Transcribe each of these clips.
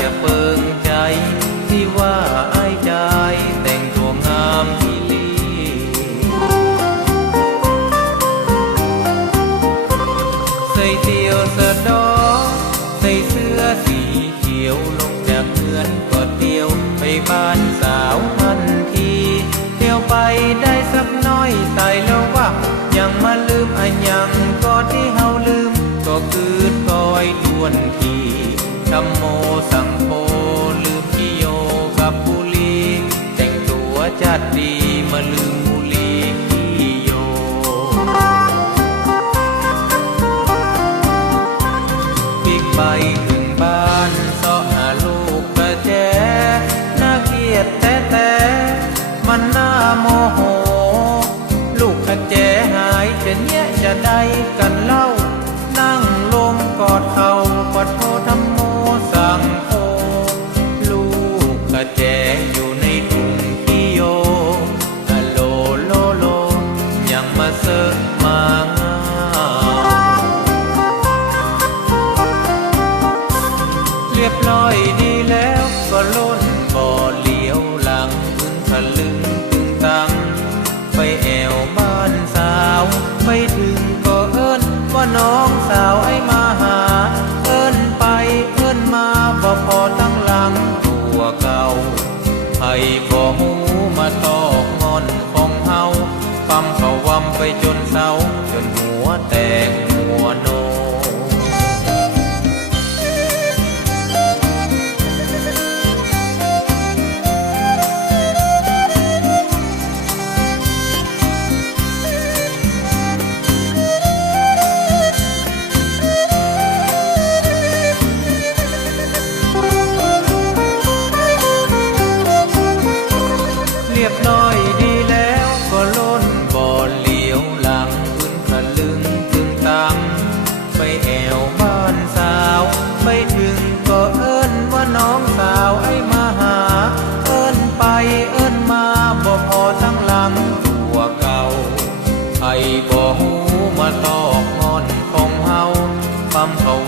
จะเปิงใจ ที่ว่าไอ้ใจแต่งตัวงามที่ลีใส่เตียวสะดอใส่เสื้อสีเขียวลงจากเรือนก็เตียวไปบ้านสาวทันทีเที่ยวไปได้สักน้อยใส่แล้วว่ายังมาลืมอันยังก็ที่เฮาลืม ก็คือคอยทวนทีทำโม จัดดีมาลืมมุลีกี่โย บิ๊กไปถึงบ้านเสอะหาลูกกระแจน่าเกลียดแต่แต่มันน่าโมโห ลูกกระแจหายจะเนี้ยจะได้กันล่า อยดีแล้วก็ล้นบ่อเลี้ยวหลังพึงทะลึงตึงตัง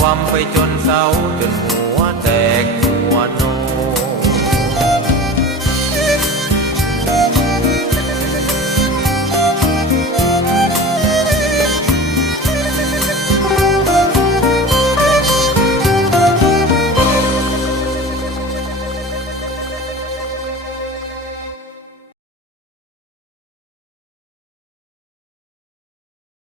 วำไปจนเศร้าจนหัวแตกหัวนอน